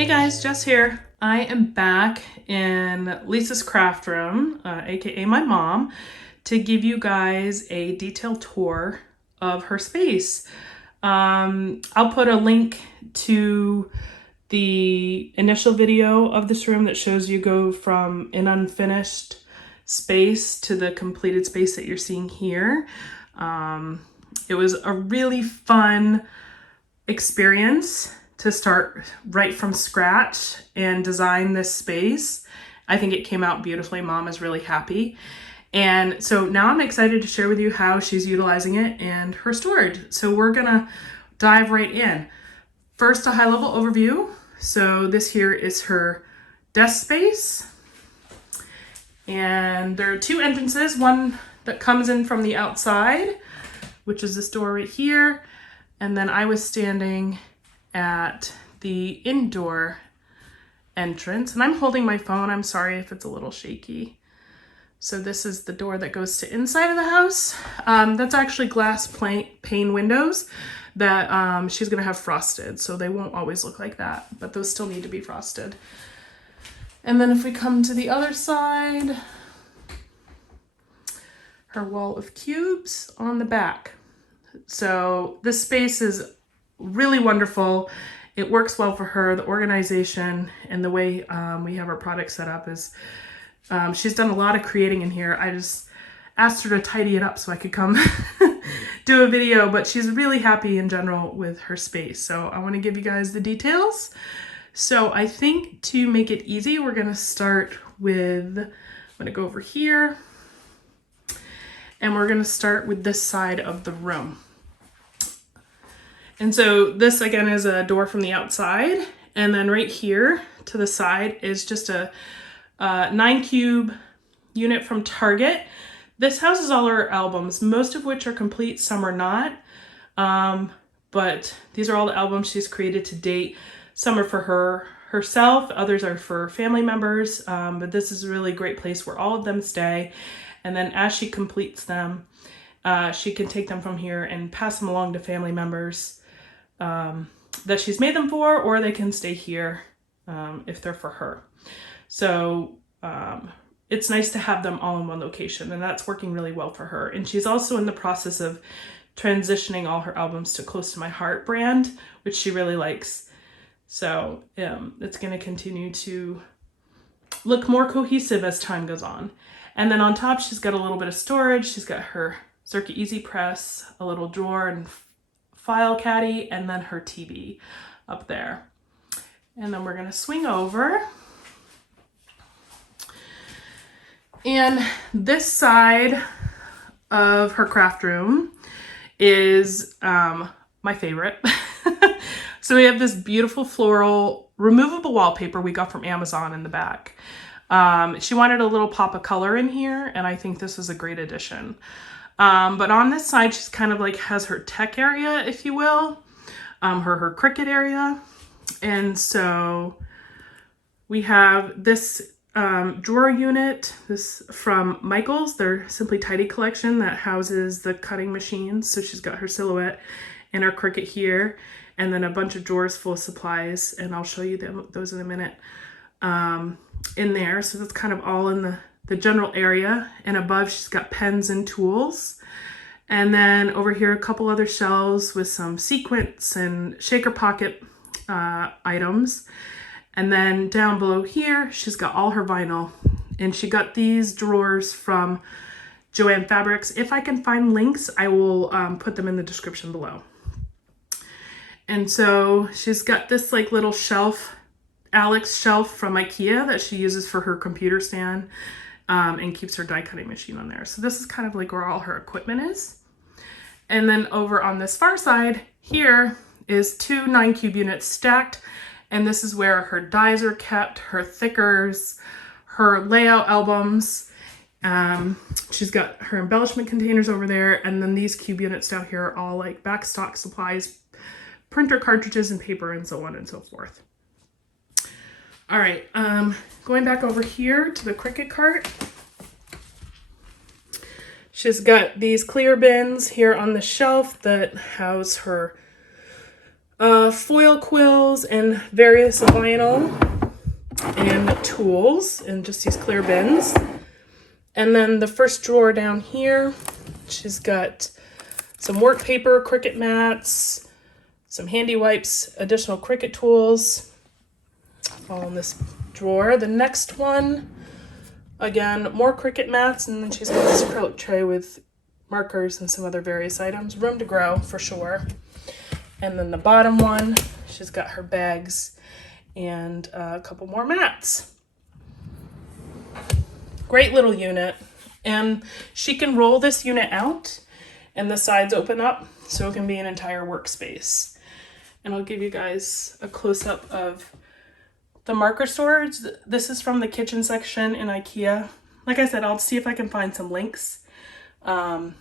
Hey guys, Jess here. I am back in Lisa's craft room, aka my mom, to give you guys a detailed tour of her space. I'll put a link to the initial video of this room that shows you go from an unfinished space to the completed space that you're seeing here. It was a really fun experience to start right from scratch and design this space. I think it came out beautifully. Mom is really happy. And so now I'm excited to share with you how she's utilizing it and her storage. So we're gonna dive right in. First, a high-level overview. So this here is her desk space. And there are two entrances, one that comes in from the outside, which is this door right here. And then I was standing at the indoor entrance, and I'm holding my phone. I'm sorry if it's a little shaky. So this is the door that goes to inside of the house. That's actually glass pane windows that she's gonna have frosted, so they won't always look like that, but those still need to be frosted. And then if we come to the other side, her wall of cubes on the back. So this space is really wonderful. It works well for her. The organization and the way we have our product set up is, she's done a lot of creating in here. I just asked her to tidy it up so I could come do a video, but she's really happy in general with her space. So I want to give you guys the details. So I think to make it easy, we're going to start with, I'm going to go over here, and we're going to start with this side of the room. And so this again is a door from the outside. And then right here to the side is just a 9 cube unit from Target. This houses all our albums, most of which are complete, some are not. But these are all the albums she's created to date. Some are for herself, others are for family members. But this is a really great place where all of them stay. And then as she completes them, she can take them from here and pass them along to family members that she's made them for, or they can stay here if they're for her. So it's nice to have them all in one location, and that's working really well for her. And she's also in the process of transitioning all her albums to Close to My Heart brand, which she really likes. So it's going to continue to look more cohesive as time goes on. And then on top, she's got a little bit of storage. She's got her Circuit Easy Press, a little drawer and file caddy, and then her TV up there. And then we're going to swing over. And this side of her craft room is my favorite. So we have this beautiful floral removable wallpaper we got from Amazon in the back. She wanted a little pop of color in here, and I think this is a great addition. But on this side, she's kind of like has her tech area, if you will, her Cricut area. And so we have this drawer unit, this from Michael's, their Simply Tidy collection that houses the cutting machines. So she's got her Silhouette and her Cricut here, and then a bunch of drawers full of supplies, and I'll show you those in a minute, in there. So that's kind of all in the general area. And above, she's got pens and tools. And then over here, a couple other shelves with some sequins and shaker pocket items. And then down below here, she's got all her vinyl. And she got these drawers from Joann Fabrics. If I can find links, I will put them in the description below. And so she's got this like little shelf, Alex shelf from IKEA that she uses for her computer stand. And keeps her die cutting machine on there. So this is kind of like where all her equipment is. And then over on this far side here is 2 9 cube units stacked. And this is where her dies are kept, her thickers, her layout albums. She's got her embellishment containers over there. And then these cube units down here are all like backstock supplies, printer cartridges and paper and so on and so forth. All right, going back over here to the Cricut cart. She's got these clear bins here on the shelf that house her foil quills and various vinyl and tools and just these clear bins. And then the first drawer down here, she's got some work paper, Cricut mats, some handy wipes, additional Cricut tools, all in this drawer. The next one, again, more Cricut mats, and then she's got this acrylic tray with markers and some other various items. Room to grow for sure. And then the bottom one, she's got her bags and a couple more mats. Great little unit. And she can roll this unit out and the sides open up so it can be an entire workspace. And I'll give you guys a close-up of the marker storage. This is from the kitchen section in IKEA. Like I said, I'll see if I can find some links to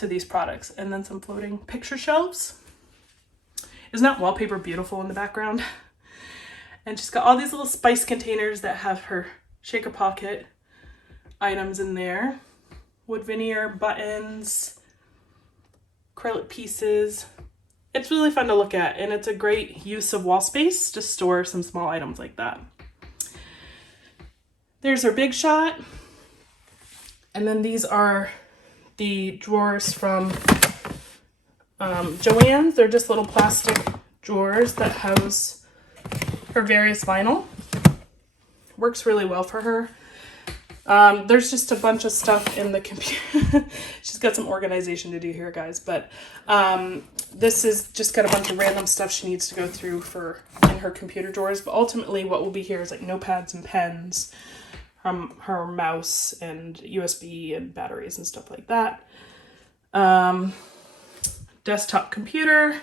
these products. And then some floating picture shelves. Isn't that wallpaper beautiful in the background? And she's got all these little spice containers that have her shaker pocket items in there. Wood veneer, buttons, acrylic pieces. It's really fun to look at, and it's a great use of wall space to store some small items like that. There's our big shot. And then these are the drawers from Joann's. They're just little plastic drawers that house her various vinyl. Works really well for her. There's just a bunch of stuff in the computer. She's got some organization to do here, guys, but this is just got a bunch of random stuff she needs to go through for in her computer drawers. But ultimately what will be here is like notepads and pens, her mouse and USB and batteries and stuff like that. Desktop computer.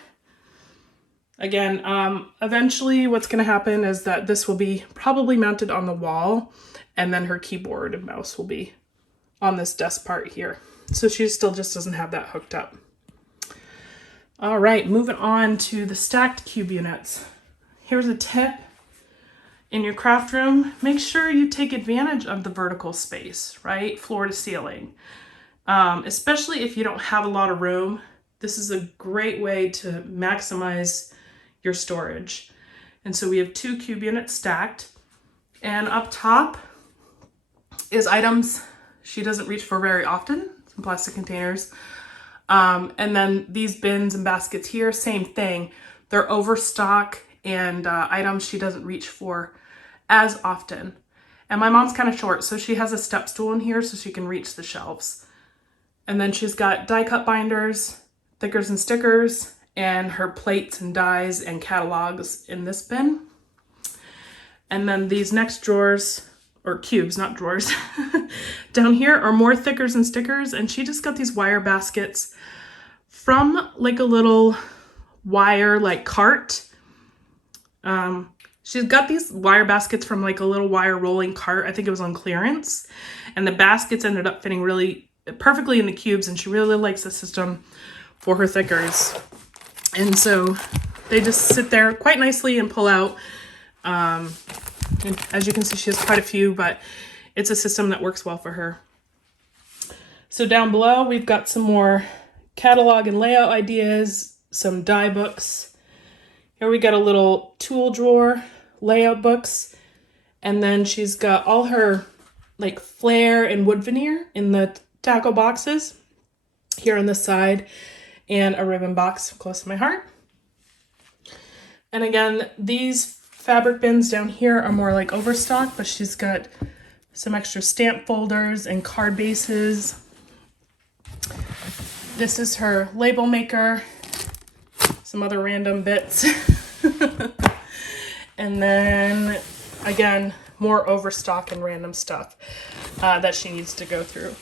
Again, eventually what's going to happen is that this will be probably mounted on the wall, and then her keyboard and mouse will be on this desk part here. So she still just doesn't have that hooked up. All right, moving on to the stacked cube units. Here's a tip. In your craft room, make sure you take advantage of the vertical space, right? Floor to ceiling. Especially if you don't have a lot of room. This is a great way to maximize your storage. And so we have 2 cube units stacked, and up top is items she doesn't reach for very often, some plastic containers. And then these bins and baskets here, same thing. They're overstock and items she doesn't reach for as often. And my mom's kind of short, so she has a step stool in here so she can reach the shelves. And then she's got die cut binders, thickers and stickers, and her plates and dies and catalogs in this bin. And then these next drawers, or cubes, not drawers, down here are more thickers and stickers, and she just got these wire baskets from like a little wire like cart. She's got these wire baskets from like a little wire rolling cart. I think it was on clearance, and the baskets ended up fitting really perfectly in the cubes, and she really likes the system for her thickers. And so they just sit there quite nicely and pull out. And as you can see, she has quite a few, but it's a system that works well for her. So down below, we've got some more catalog and layout ideas, some die books. Here we got a little tool drawer, layout books, and then she's got all her like flare and wood veneer in the tackle boxes here on the side, and a ribbon box close to my heart. And again, these fabric bins down here are more like overstock, but she's got some extra stamp folders and card bases. This is her label maker, some other random bits. And then again, more overstock and random stuff that she needs to go through.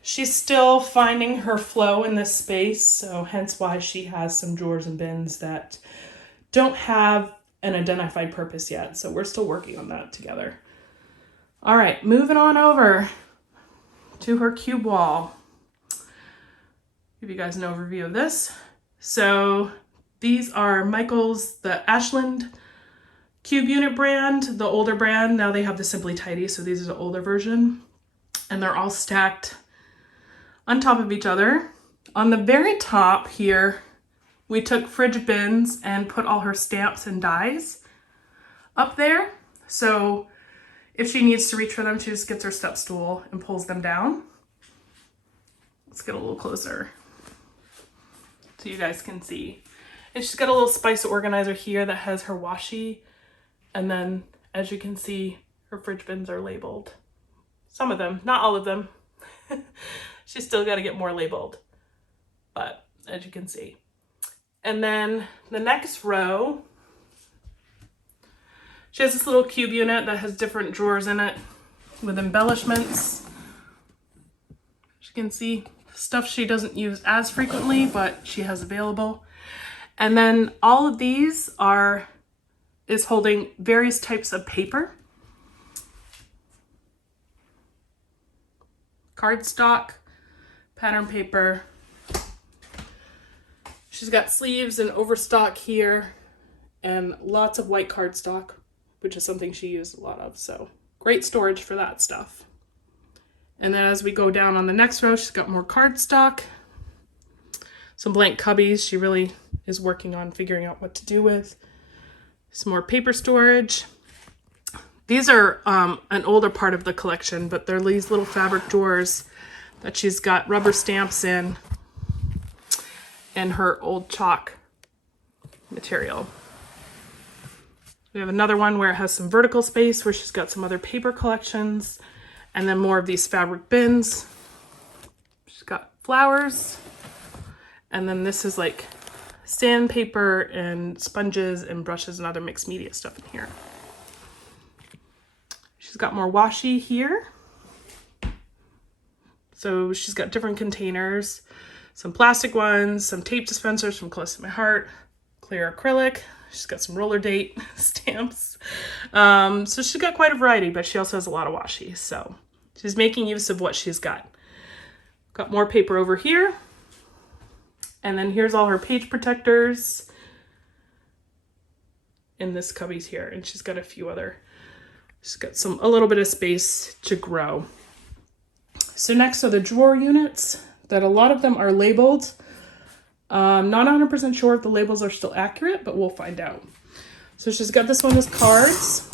She's still finding her flow in this space, so hence why she has some drawers and bins that don't have an identified purpose yet. So we're still working on that together. All right, moving on over to her cube wall. Give you guys an overview of this. So these are Michael's, the Ashland cube unit brand, the older brand. Now they have the Simply Tidy, so these are the older version. And they're all stacked on top of each other. On the very top here we took fridge bins and put all her stamps and dies up there. So if she needs to reach for them, she just gets her step stool and pulls them down. Let's get a little closer so you guys can see. And she's got a little spice organizer here that has her washi. And then, as you can see, her fridge bins are labeled. Some of them, not all of them. She's still got to get more labeled, but as you can see. And then the next row, she has this little cube unit that has different drawers in it with embellishments. As you can see, stuff she doesn't use as frequently, but she has available. And then all of these is holding various types of paper. Cardstock, pattern paper. She's got sleeves and overstock here and lots of white cardstock, which is something she used a lot of. So great storage for that stuff. And then as we go down on the next row, she's got more cardstock, some blank cubbies she really is working on figuring out what to do with. Some more paper storage. These are an older part of the collection, but they're these little fabric drawers that she's got rubber stamps in and her old chalk material. We have another one where it has some vertical space where she's got some other paper collections and then more of these fabric bins. She's got flowers. And then this is like sandpaper and sponges and brushes and other mixed media stuff in here. She's got more washi here. So she's got different containers, some plastic ones, some tape dispensers from Close to My Heart, clear acrylic. She's got some roller date stamps. So she's got quite a variety, but she also has a lot of washi. So she's making use of what she's got. Got more paper over here. And then here's all her page protectors in this cubbies here. And she's got a few other, she's got a little bit of space to grow. So next are the drawer units that a lot of them are labeled. Not 100% sure if the labels are still accurate, but we'll find out. So she's got this one with cards.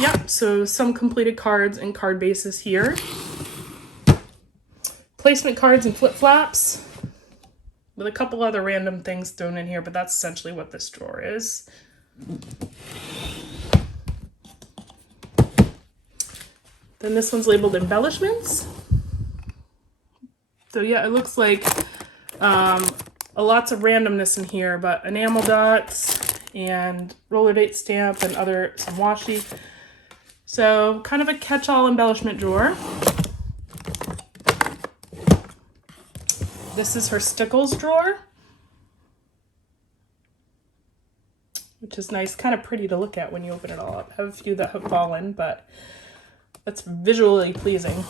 Yep, so some completed cards and card bases here. Placement cards and flip flaps with a couple other random things thrown in here, but that's essentially what this drawer is. Then this one's labeled embellishments. So yeah, it looks like lots of randomness in here, but enamel dots and roller date stamp and some washi. So kind of a catch-all embellishment drawer. This is her stickles drawer, which is nice, kind of pretty to look at when you open it all up. I have a few that have fallen, but that's visually pleasing.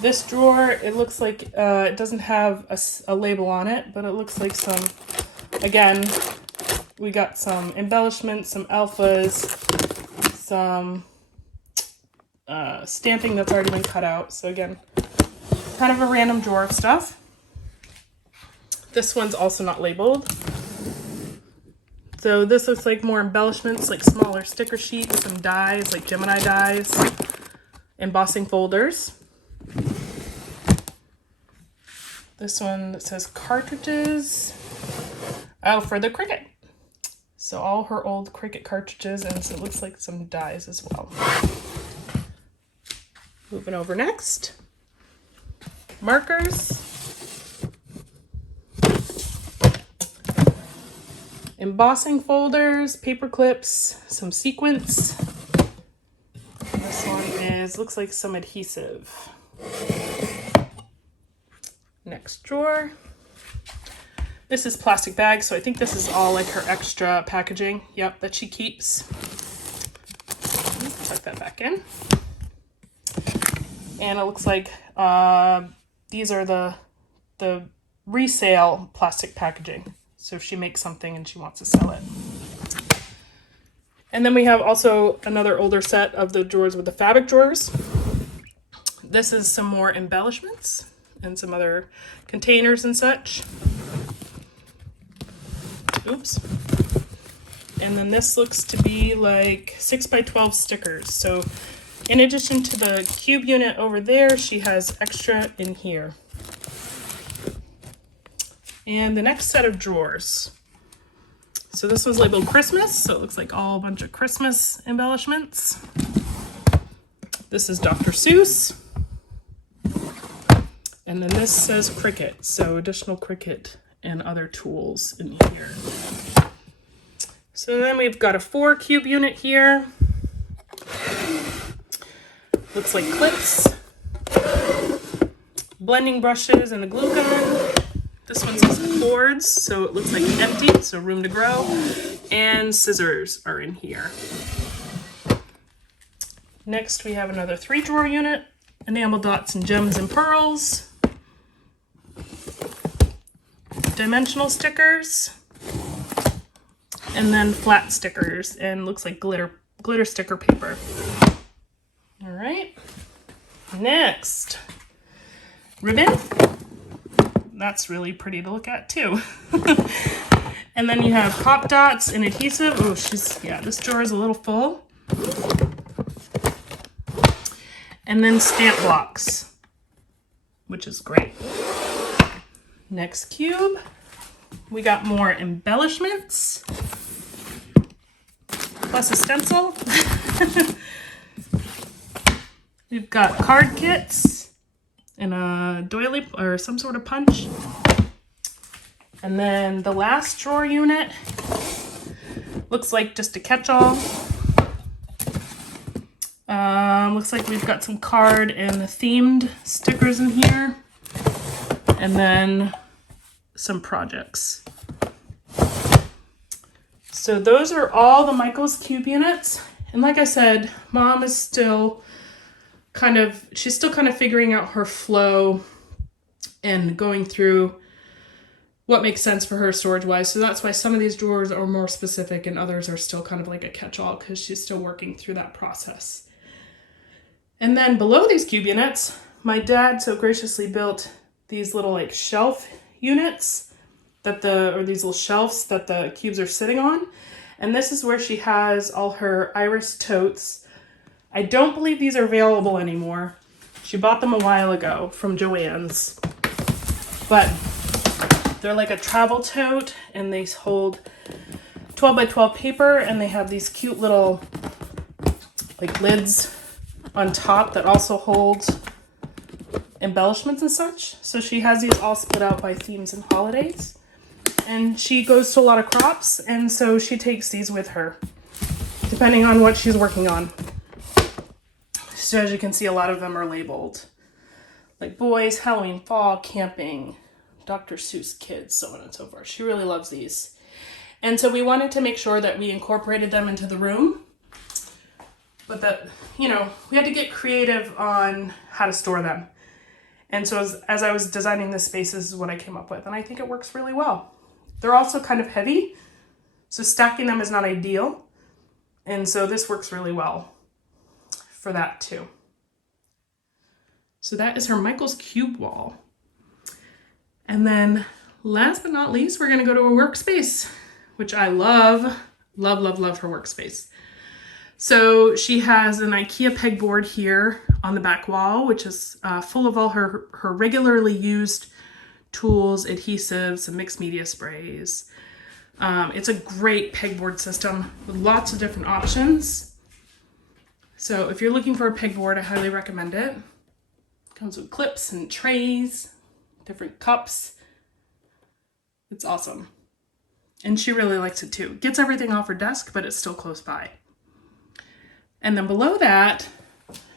This drawer, it looks like it doesn't have a label on it, but it looks like again, we got some embellishments, some alphas, some stamping that's already been cut out. So again, kind of a random drawer of stuff. This one's also not labeled. So this looks like more embellishments, like smaller sticker sheets, some dies, like Gemini dies, embossing folders. This one that says cartridges. Oh, for the Cricut. So all her old Cricut cartridges, and so it looks like some dies as well. Moving over next. Markers. Embossing folders, paper clips, some sequins. This one looks like some adhesive. Next drawer. This is plastic bags, so I think this is all like her extra packaging, yep, that she keeps. Tuck that back in. And it looks like these are the resale plastic packaging. So if she makes something and she wants to sell it. And then we have also another older set of the drawers with the fabric drawers. This is some more embellishments and some other containers and such. Oops. And then this looks to be like 6x12 stickers. So in addition to the cube unit over there, she has extra in here. And the next set of drawers. So this one's labeled Christmas, so it looks like all a bunch of Christmas embellishments. This is Dr. Seuss. And then this says Cricut, so additional Cricut and other tools in here. So then we've got a 4 cube unit here. Looks like clips, blending brushes, and a glue gun. This one says cords, so it looks like empty, so room to grow. And scissors are in here. Next we have another 3 drawer unit, enamel dots and gems and pearls, dimensional stickers, and then flat stickers, and looks like glitter sticker paper. All right, next, ribbon. That's really pretty to look at too. And then you have pop dots and adhesive. Oh, this drawer is a little full. And then stamp blocks, which is great. Next cube, we got more embellishments, plus a stencil. We've got card kits and a doily or some sort of punch. And then the last drawer unit looks like just a catch-all. Looks like we've got some card and themed stickers in here. And then some projects. So those are all the Michaels Cube units. And like I said, Mom is still she's still kind of figuring out her flow and going through what makes sense for her storage-wise. So that's why some of these drawers are more specific and others are still kind of like a catch-all because she's still working through that process. And then below these cube units, my dad so graciously built these little like shelf units or these little shelves that the cubes are sitting on. And this is where she has all her iris totes. I don't believe these are available anymore. She bought them a while ago from Joann's. But they're like a travel tote and they hold 12x12 paper and they have these cute little like lids on top that also hold embellishments and such. So she has these all split out by themes and holidays. And she goes to a lot of crops and so she takes these with her depending on what she's working on. So as you can see, a lot of them are labeled like boys, Halloween, fall, camping, Dr. Seuss kids, so on and so forth. She really loves these. And so we wanted to make sure that we incorporated them into the room, but that, we had to get creative on how to store them. And so as I was designing this space, this is what I came up with. And I think it works really well. They're also kind of heavy, so stacking them is not ideal. And so this works really well for that too. So that is her Michaels Cube wall. And then last but not least, we're gonna go to a workspace, which I love, love, love, love her workspace. So she has an IKEA pegboard here on the back wall, which is full of all her regularly used tools, adhesives, and mixed media sprays. It's a great pegboard system with lots of different options. So if you're looking for a pegboard, I highly recommend it. It comes with clips and trays, different cups. It's awesome. And she really likes it too. Gets everything off her desk, but it's still close by. And then below that,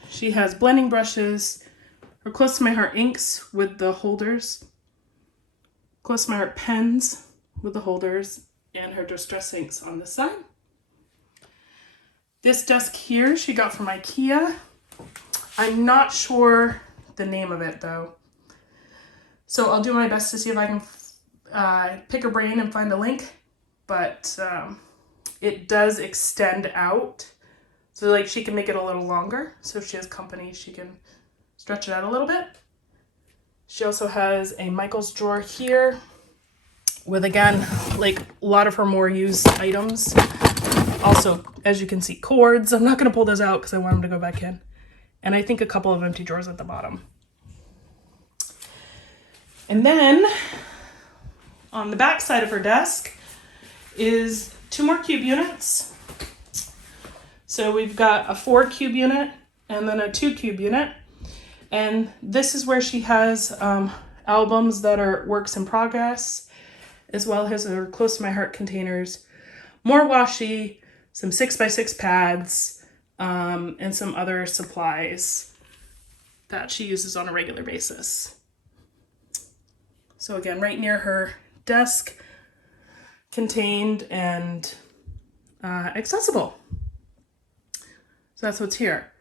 she has blending brushes, her Close to My Heart inks with the holders, Close to My Heart pens with the holders, and her Distress inks on this side. This desk here she got from IKEA. I'm not sure the name of it though. So I'll do my best to see if I can pick her brain and find a link, but it does extend out. So like she can make it a little longer. So if she has company, she can stretch it out a little bit. She also has a Michaels drawer here with, again, like a lot of her more used items. Also, as you can see, cords. I'm not going to pull those out because I want them to go back in. And I think a couple of empty drawers at the bottom. And then on the back side of her desk is 2 more cube units. So we've got a 4 cube unit and then a 2 cube unit. And this is where she has albums that are works in progress, as well as her close to my heart containers, more washi, some 6x6 pads, and some other supplies that she uses on a regular basis. So again, right near her desk, contained and accessible. So that's what's here.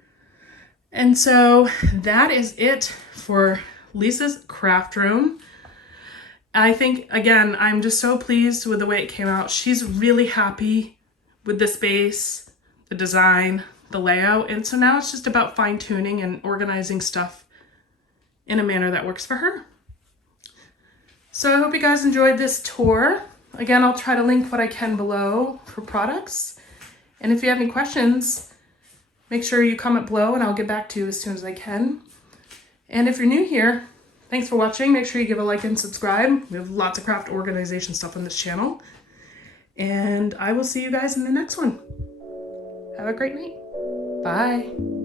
And so that is it for Lisa's craft room. I think, again, I'm just so pleased with the way it came out. She's really happy with the space, the design, the layout. And so now it's just about fine tuning and organizing stuff in a manner that works for her. So I hope you guys enjoyed this tour. Again, I'll try to link what I can below for products. And if you have any questions, make sure you comment below and I'll get back to you as soon as I can. And if you're new here, thanks for watching. Make sure you give a like and subscribe. We have lots of craft organization stuff on this channel. And I will see you guys in the next one. Have a great night. Bye.